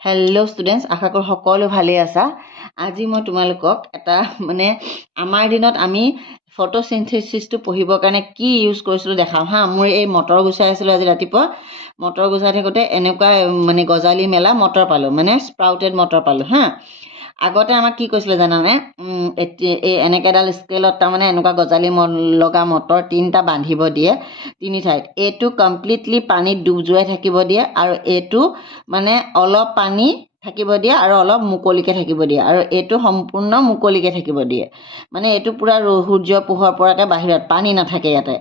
Hello' students, আশা কৰোঁ সকলো ভালেই আছা। আজি মই তোমালোকক এটা আমাৰ দিনত আমি ফটোচিনথেচিছটো পঢ়িবৰ কাৰণে কি ইউজ কৰিছিলোঁ দেখাওঁ হা। মোৰ এই মটৰ গুচাই আছিলোঁ আজি ৰাতিপুৱা। মটৰ গুচাই থাকোঁতে এনেকুৱা গজালি মেলা মটৰ পালোঁ, স্প্ৰাউটেড মটৰ পালোঁ হা। আগতে আমাক কি কৈছিলে জানানে, এই এনেকৈ এডাল স্কেলত তাৰমানে এনেকুৱা গজালি লগা মটৰ 3টা বান্ধিব দিয়ে 3 ঠাইত। এইটো কমপ্লিটলি পানীত ডুব যোৱাই থাকিব দিয়ে আৰু এইটো অলপ পানী থাকিব দিয়ে আৰু অলপ মুকলিকৈ থাকিব দিয়ে আৰু এইটো সম্পূৰ্ণ মুকলিকৈ থাকিব দিয়ে। এইটো পূৰা সূৰ্য পোহৰ পৰাকৈ বাহিৰত পানী নাথাকে ইয়াতে।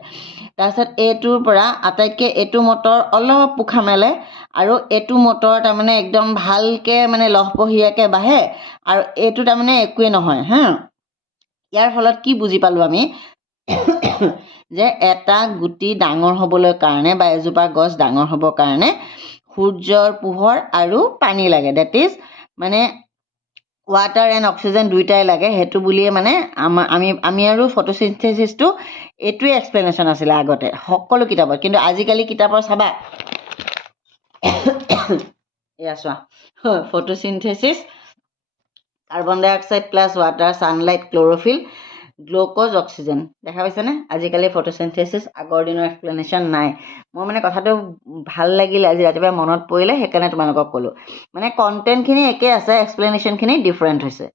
তাৰপিছত এইটোৰ পৰা আটাইতকৈ এইটো মটৰ অলপ পোখা মেলে আৰু এইটো মটৰ তাৰমানে একদম ভালকৈ লহপহীয়াকৈ বাঢ়ে আৰু এইটো তাৰমানে একোৱেই নহয় হা। ইয়াৰ ফলত কি বুজি পালোঁ আমি যে এটা গুটি ডাঙৰ হ'বলৈ কাৰণে বা এজোপা গছ ডাঙৰ হ'বৰ কাৰণে সূৰ্যৰ পোহৰ আৰু পানী লাগে। That is water and oxygen দুইটাই লাগে। সেইটো বুলিয়ে আমি আৰু ফটোচিনথেচিছটো এইটোৱে এক্সপ্লেনেশ্যন আছিলে আগতে সকলো কিতাপত। কিন্তু আজিকালি কিতাপৰ চাবা এয়া চোৱা, photosynthesis carbon dioxide plus water, sunlight, chlorophyll, glucose, oxygen. দেখা পাইছেনে? আজিকালি ফটোচিনথেচিছ আগৰ দিনৰ এক্সপ্লেনেশ্যন নাই। মোৰ কথাটো ভাল লাগিলে, আজি ৰাতিপুৱা মনত পৰিলে, সেইকাৰণে তোমালোকক ক'লোঁ। কণ্টেণ্টখিনি একেই আছে, এক্সপ্লেনেশ্যনখিনি ডিফাৰেণ্ট হৈছে।